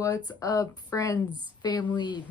What's up, friends, family,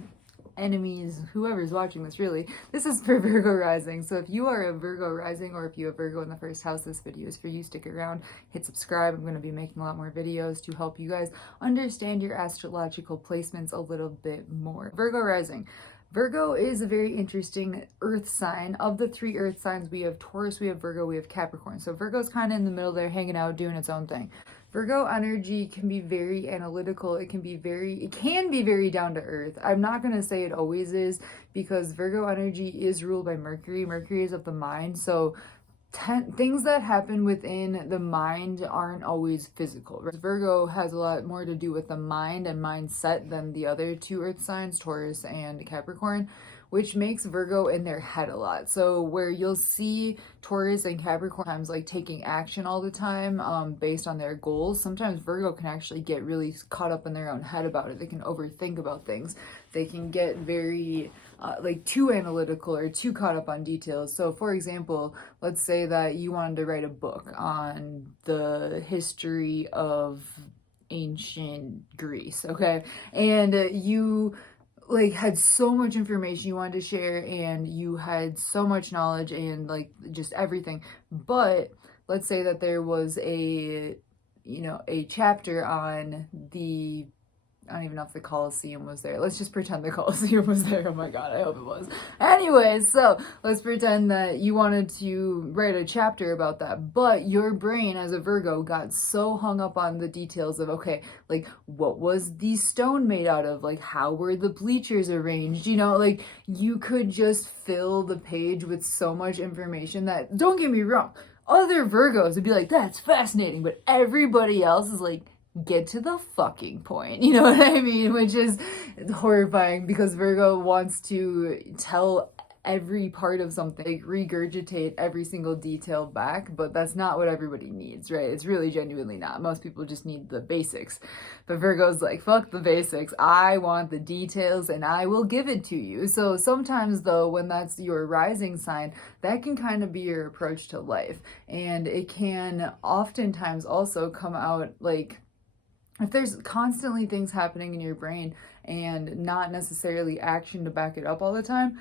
enemies, whoever's watching this, really. This is for Virgo rising. So if you are a Virgo rising, or if you have Virgo in the first house, this video is for you. Stick around, hit subscribe. I'm going to be making a lot more videos to help you guys understand your astrological placements a little bit more. Virgo rising. Virgo is a very interesting earth sign. Of the three earth signs, we have Taurus, we have Virgo, we have Capricorn. So Virgo's kind of in the middle there, hanging out, doing its own thing. Virgo energy can be very analytical. It can be very down to earth. I'm not going to say it always is, because Virgo energy is ruled by Mercury. Mercury is of the mind. So things that happen within the mind aren't always physical. Virgo has a lot more to do with the mind and mindset than the other two earth signs, Taurus and Capricorn, which makes Virgo in their head a lot. So where you'll see Taurus and Capricorn times like taking action all the time based on their goals, sometimes Virgo can actually get really caught up in their own head about it. They can overthink about things. They can get very like too analytical or too caught up on details. So for example, let's say that you wanted to write a book on the history of ancient Greece, okay? And you like had so much information you wanted to share, and you had so much knowledge and like just everything. But let's say that there was a chapter on the, I don't even know if the Colosseum was there. Let's just pretend the Colosseum was there. Oh my God, I hope it was. Anyways, so let's pretend that you wanted to write a chapter about that, but your brain as a Virgo got so hung up on the details of, okay, like what was the stone made out of? Like how were the bleachers arranged? You know, like you could just fill the page with so much information that, don't get me wrong, other Virgos would be like, that's fascinating, but everybody else is like, get to the fucking point, you know what I mean? Which is horrifying, because Virgo wants to tell every part of something, like regurgitate every single detail back, but that's not what everybody needs, right? It's really genuinely not. Most people just need the basics, but Virgo's like, fuck the basics, I want the details and I will give it to you. So sometimes though, when that's your rising sign, that can kind of be your approach to life, and it can oftentimes also come out like, if there's constantly things happening in your brain and not necessarily action to back it up all the time,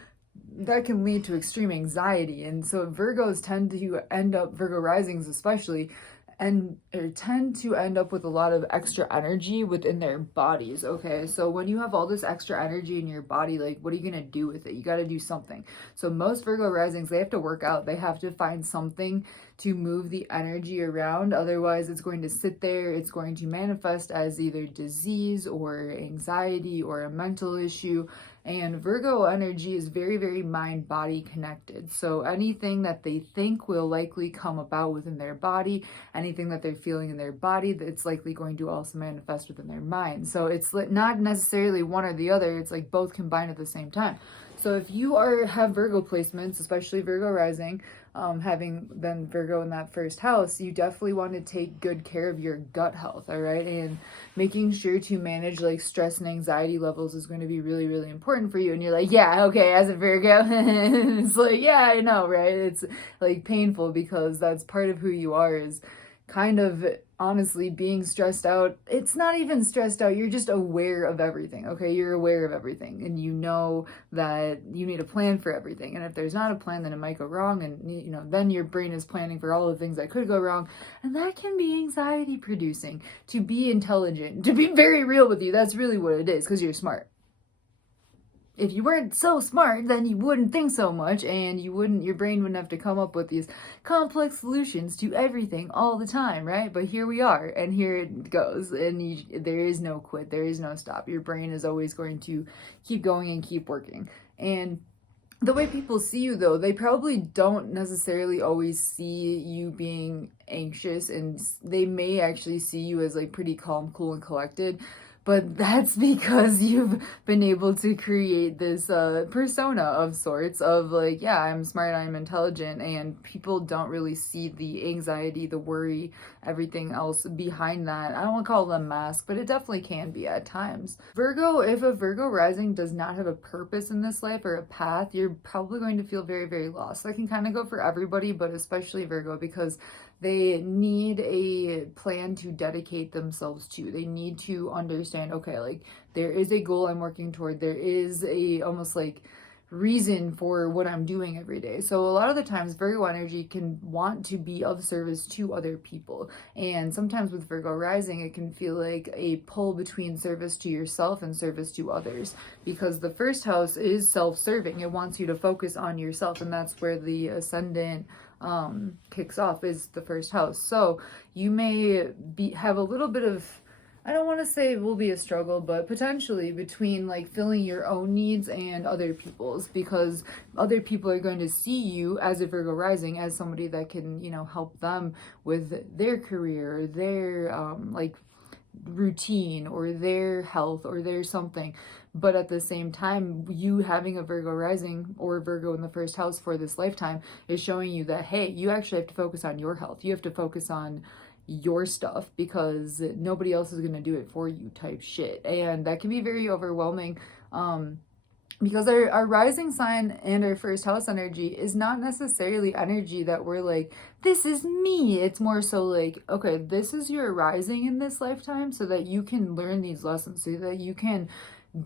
that can lead to extreme anxiety. And so Virgos tend to end up, Virgo risings especially, tend to end up with a lot of extra energy within their bodies, okay? So when you have all this extra energy in your body, like what are you gonna do with it? You gotta do something. So most Virgo risings, they have to work out. They have to find something to move the energy around. Otherwise, it's going to sit there. It's going to manifest as either disease or anxiety or a mental issue. And Virgo energy is very mind-body connected. So anything that they think will likely come about within their body, anything that they're feeling in their body, it's likely going to also manifest within their mind. So it's not necessarily one or the other. It's like both combined at the same time. So if you have Virgo placements, especially Virgo rising, having then Virgo in that first house, you definitely want to take good care of your gut health, all right? And making sure to manage like stress and anxiety levels is going to be really important for you. And you're like, yeah, okay, as a Virgo, it's like, yeah, I know, right? It's like painful, because that's part of who you are, is kind of honestly being stressed out. It's not even stressed out, you're just aware of everything, okay? You're aware of everything, and you know that you need a plan for everything, and if there's not a plan, then it might go wrong, and you know, then your brain is planning for all the things that could go wrong, and that can be anxiety producing. To be intelligent, to be very real with you, that's really what it is, because you're smart. If you weren't so smart, then you wouldn't think so much, and your brain wouldn't have to come up with these complex solutions to everything all the time, right? But here we are, and here it goes, and there is no quit, there is no stop. Your brain is always going to keep going and keep working. And the way people see you, though, they probably don't necessarily always see you being anxious, and they may actually see you as like pretty calm, cool, and collected. But that's because you've been able to create this persona of sorts of like, yeah, I'm smart, I'm intelligent, and people don't really see the anxiety, the worry, everything else behind that. I don't want to call them mask, but it definitely can be at times. Virgo, if a Virgo rising does not have a purpose in this life or a path, you're probably going to feel very lost. That can kind of go for everybody, but especially Virgo, because they need a plan to dedicate themselves to. They need to understand, okay, like there is a goal I'm working toward. There is a almost like reason for what I'm doing every day. So a lot of the times Virgo energy can want to be of service to other people. And sometimes with Virgo rising, it can feel like a pull between service to yourself and service to others, because the first house is self-serving. It wants you to focus on yourself, and that's where the ascendant kicks off, is the first house. So you may have a little bit of, I don't want to say it will be a struggle, but potentially between like filling your own needs and other people's, because other people are going to see you as a Virgo rising as somebody that can, you know, help them with their career, their like routine or their health or their something. But at the same time, you having a Virgo rising or Virgo in the first house for this lifetime is showing you that, hey, you actually have to focus on your health. You have to focus on your stuff, because nobody else is going to do it for you type shit. And that can be very overwhelming, because our rising sign and our first house energy is not necessarily energy that we're like, this is me. It's more so like, okay, this is your rising in this lifetime, so that you can learn these lessons, so that you can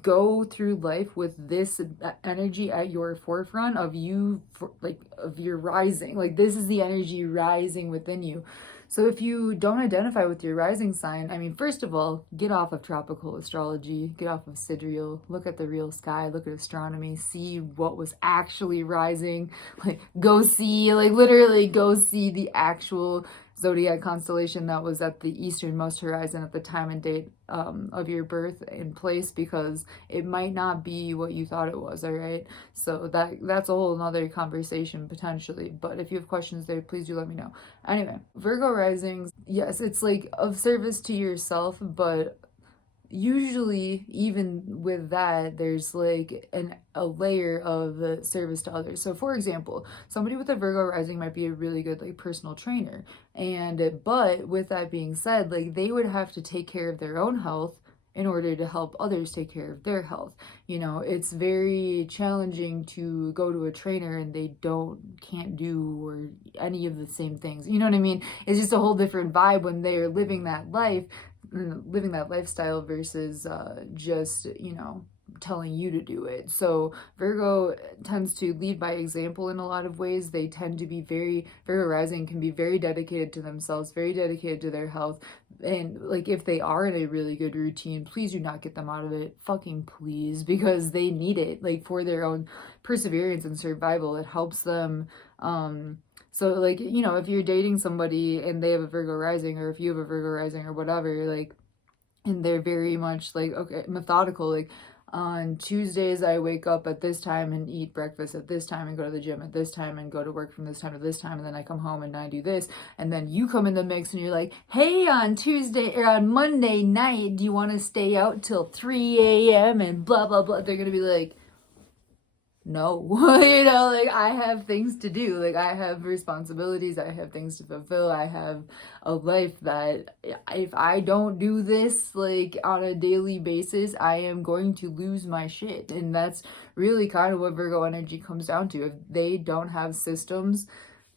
go through life with this energy at your forefront of you, like of your rising. Like this is the energy rising within you. So if you don't identify with your rising sign, I mean, first of all, get off of tropical astrology, get off of sidereal, look at the real sky, look at astronomy, see what was actually rising, like go see, like literally go see the actual zodiac constellation that was at the easternmost horizon at the time and date of your birth and place, because it might not be what you thought it was. All right, so that's a whole nother conversation potentially, but if you have questions there, please do let me know. Anyway, Virgo risings, yes, it's like of service to yourself, but usually even with that, there's like a layer of service to others. So for example, somebody with a Virgo rising might be a really good like personal trainer, and but with that being said, like they would have to take care of their own health in order to help others take care of their health. You know, it's very challenging to go to a trainer and they can't do or any of the same things. You know what I mean? It's just a whole different vibe when they're living that life, living that lifestyle, versus just, you know, telling you to do it. So Virgo tends to lead by example in a lot of ways. They tend to be Virgo rising can be very dedicated to themselves, very dedicated to their health. And like if they are in a really good routine, please do not get them out of it. Fucking please, because they need it, like for their own perseverance and survival. It helps them. So like, you know, if you're dating somebody and they have a Virgo rising, or if you have a Virgo rising or whatever, like, and they're very much like, okay, methodical, like on Tuesdays I wake up at this time and eat breakfast at this time and go to the gym at this time and go to work from this time to this time, and then I come home and I do this, and then you come in the mix and you're like, hey, on Tuesday or on Monday night, do you want to stay out till 3 a.m. and blah blah blah. They're gonna be like, no. You know, like I have things to do, like I have responsibilities, I have things to fulfill, I have a life that if I don't do this like on a daily basis, I am going to lose my shit. And that's really kind of what Virgo energy comes down to. If they don't have systems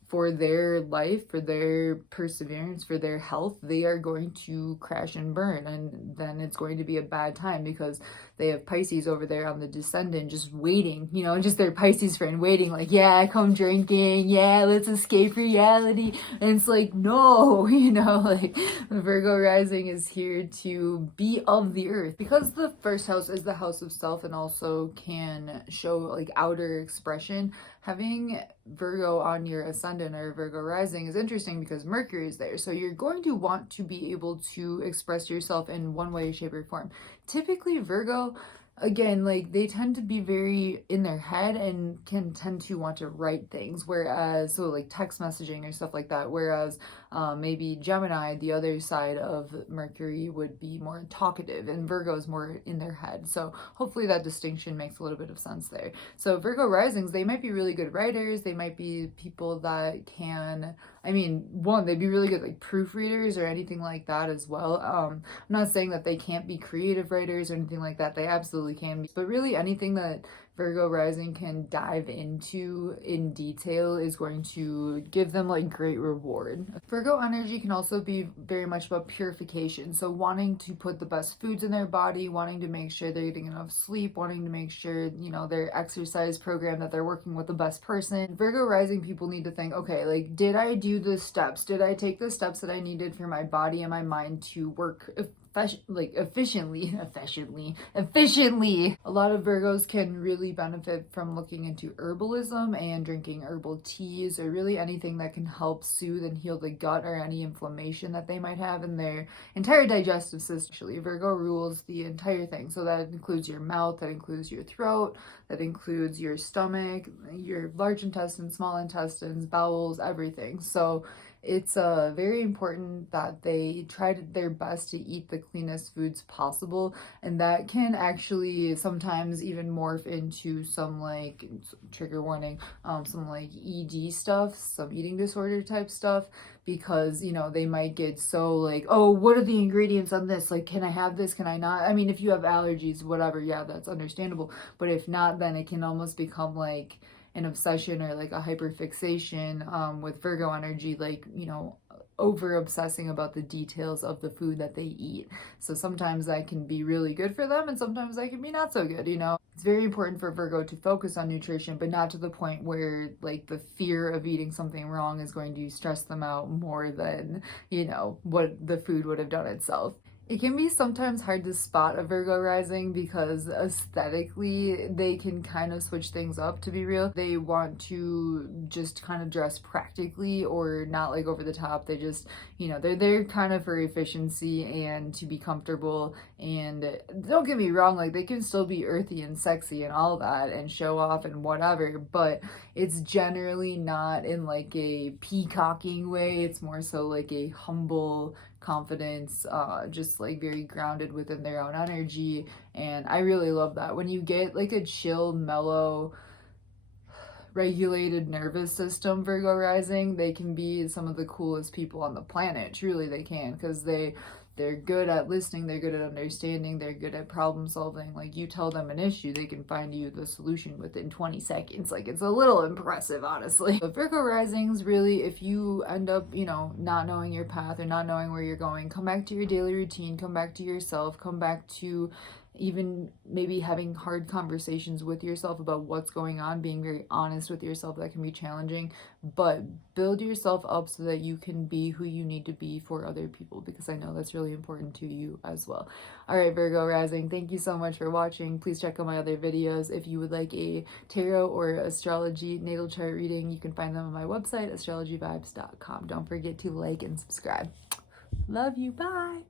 for their life, for their perseverance, for their health, they are going to crash and burn, and then it's going to be a bad time, because they have Pisces over there on the descendant just waiting, you know, just their Pisces friend waiting, like, yeah, come drinking, yeah, let's escape reality. And it's like, no, you know, like Virgo rising is here to be of the earth, because the first house is the house of self and also can show like outer expression. Having Virgo on your ascendant or Virgo rising is interesting because Mercury is there. So you're going to want to be able to express yourself in one way, shape, or form. Typically Virgo, again, like they tend to be very in their head and can tend to want to write things, whereas, so like text messaging or stuff like that, whereas maybe Gemini, the other side of Mercury, would be more talkative, and Virgo is more in their head. So hopefully that distinction makes a little bit of sense there. So Virgo risings, they might be really good writers, they might be people that can, I mean, one, they'd be really good like proofreaders or anything like that as well. I'm not saying that they can't be creative writers or anything like that. They absolutely can be. But really anything that Virgo rising can dive into in detail is going to give them like great reward. Virgo energy can also be very much about purification. So wanting to put the best foods in their body, wanting to make sure they're getting enough sleep, wanting to make sure, you know, their exercise program, that they're working with the best person. Virgo rising people need to think, okay, like, did I do the steps? Did I take the steps that I needed for my body and my mind to work efficiently. A lot of Virgos can really benefit from looking into herbalism and drinking herbal teas, or really anything that can help soothe and heal the gut or any inflammation that they might have in their entire digestive system. Actually, Virgo rules the entire thing. So that includes your mouth, that includes your throat, that includes your stomach, your large intestines, small intestines, bowels, everything. So it's very important that they try their best to eat the cleanest foods possible, and that can actually sometimes even morph into some, like, trigger warning, some like ED stuff, some eating disorder type stuff, because, you know, they might get so like, oh, what are the ingredients on this? Like, can I have this? Can I not? I mean, if you have allergies, whatever, yeah, that's understandable. But if not, then it can almost become like an obsession or like a hyperfixation with Virgo energy, like, you know, over obsessing about the details of the food that they eat. So sometimes that can be really good for them, and sometimes that can be not so good, you know. It's very important for Virgo to focus on nutrition, but not to the point where like the fear of eating something wrong is going to stress them out more than, you know, what the food would have done itself. It can be sometimes hard to spot a Virgo rising because aesthetically they can kind of switch things up, to be real. They want to just kind of dress practically or not like over the top. They just, you know, they're there kind of for efficiency and to be comfortable. And don't get me wrong, like, they can still be earthy and sexy and all that and show off and whatever, but it's generally not in like a peacocking way. It's more so like a humble confidence, just like very grounded within their own energy. And I really love that. When you get like a chill, mellow, regulated nervous system Virgo rising, they can be some of the coolest people on the planet. Truly they can, because they're good at listening, they're good at understanding, they're good at problem solving. Like, you tell them an issue, they can find you the solution within 20 seconds. Like, it's a little impressive, honestly. But Virgo risings, really, if you end up, you know, not knowing your path or not knowing where you're going, come back to your daily routine, come back to yourself, come back to even maybe having hard conversations with yourself about what's going on, being very honest with yourself. That can be challenging, but build yourself up so that you can be who you need to be for other people, because I know that's really important to you as well. All right, Virgo rising, thank you so much for watching. Please check out my other videos. If you would like a tarot or astrology natal chart reading, you can find them on my website, astrologyvibes.com. Don't forget to like and subscribe. Love you. Bye.